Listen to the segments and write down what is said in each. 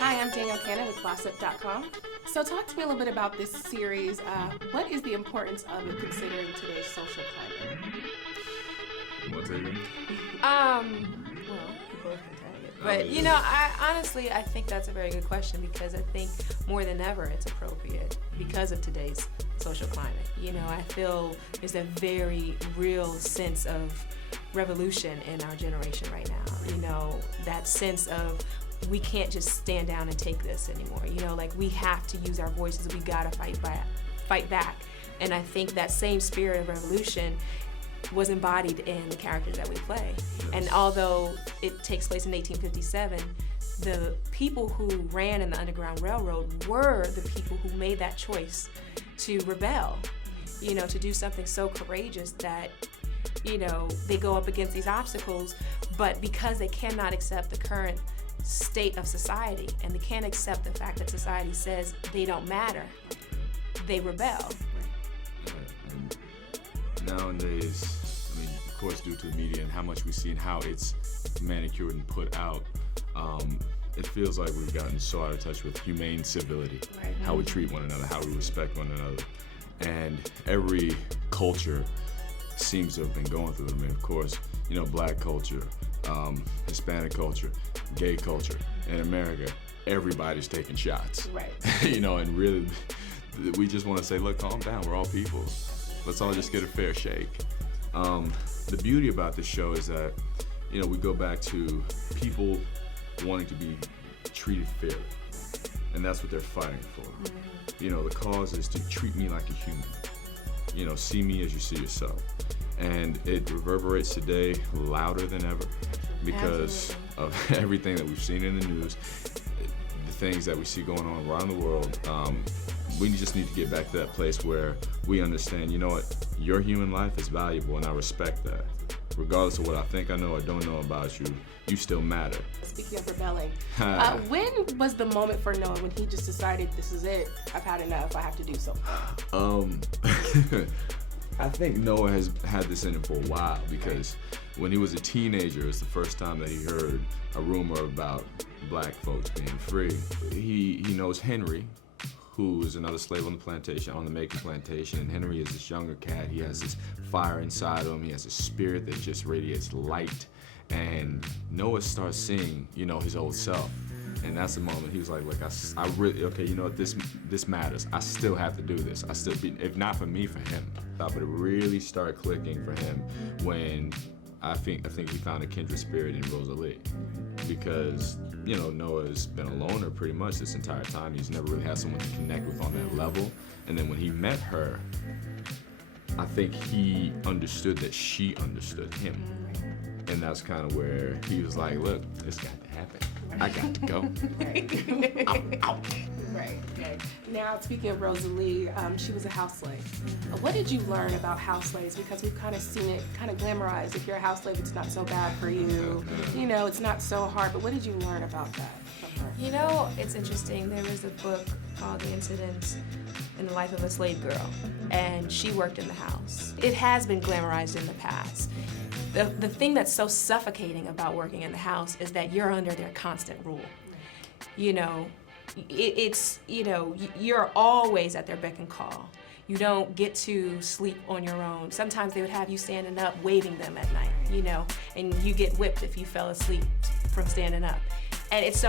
Hi, I'm Danielle Cannon with BOSSIP.com. So talk to me a little bit about this series. What is the importance of it considering today's social climate? You want to take it? Well, you both can tag it. But, you know, I think that's a very good question because I think more than ever it's appropriate because of today's social climate. You know, I feel there's a very real sense of revolution in our generation right now. You know, that sense of we can't just stand down and take this anymore. You know, like we have to use our voices. We gotta fight back. And I think that same spirit of revolution was embodied in the characters that we play. Yes. And although it takes place in 1857, the people who ran in the Underground Railroad were the people who made that choice to rebel, you know, to do something so courageous that, you know, they go up against these obstacles, but because they cannot accept the current state of society and they can't accept the fact that society says they don't matter, they rebel. And nowadays, I mean, of course, due to the media and how much we see and how it's manicured and put out, it feels like we've gotten so out of touch with humane civility, right. How we treat one another, how we respect one another. And every culture seems to have been going through them. I mean, of course, you know, black culture, Hispanic culture, gay culture. In America, everybody's taking shots. Right. You know, and really, we just want to say, look, calm down, we're all people. Let's all just get a fair shake. The beauty about this show is that, you know, we go back to people wanting to be treated fairly. And that's what they're fighting for. Mm-hmm. You know, the cause is to treat me like a human. You know, see me as you see yourself. And it reverberates today louder than ever because Absolutely. Of everything that we've seen in the news, the things that we see going on around the world. We just need to get back to that place where we understand, you know what, your human life is valuable and I respect that. Regardless of what I think I know or don't know about you, you still matter. Speaking of rebelling, when was the moment for Noah when he just decided, this is it, I've had enough, I have to do something? I think Noah has had this in him for a while because when he was a teenager, it was the first time that he heard a rumor about black folks being free. He knows Henry, who is another slave on the plantation, on the Macon plantation, and Henry is this younger cat. He has this fire inside him. He has a spirit that just radiates light. And Noah starts seeing, you know, his old self. And that's the moment he was like, look, I really, okay, you know what, this matters. I still have to do this. If not for me, for him. But it really started clicking for him when I think he found a kindred spirit in Rosalie. Because, you know, Noah's been a loner pretty much this entire time. He's never really had someone to connect with on that level. And then when he met her, I think he understood that she understood him. And that's kind of where he was like, look, this got to happen. I got to go. Right. I'm out. Right, okay. Now, speaking of Rosalie, she was a house slave. What did you learn about house slaves? Because we've kind of seen it kind of glamorized. If you're a house slave, it's not so bad for you. You know, it's not so hard. But what did you learn about that from her? You know, it's interesting. There was a book called The Incidents in the Life of a Slave Girl, and she worked in the house. It has been glamorized in the past. The thing that's so suffocating about working in the house is that you're under their constant rule. You know, it's, you know, you're always at their beck and call. You don't get to sleep on your own. Sometimes they would have you standing up, waving them at night, you know, and you get whipped if you fell asleep from standing up. And it's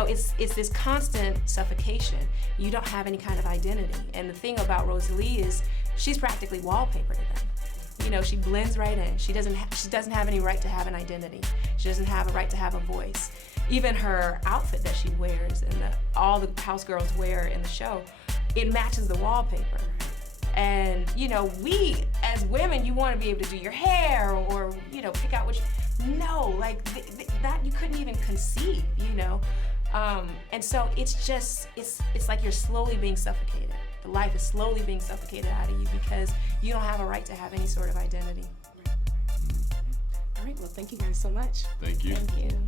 this constant suffocation. You don't have any kind of identity. And the thing about Rosalie is she's practically wallpaper to them. You know, she blends right in. She doesn't have any right to have an identity. She doesn't have a right to have a voice. Even her outfit that she wears and all the house girls wear in the show, it matches the wallpaper. And, you know, we as women, you want to be able to do your hair or you know, pick out which, no, like that you couldn't even conceive, you know. And so it's just, it's like you're slowly being suffocated. The life is slowly being suffocated out of you because you don't have a right to have any sort of identity. All right, well, thank you guys so much. Thank you. Thank you.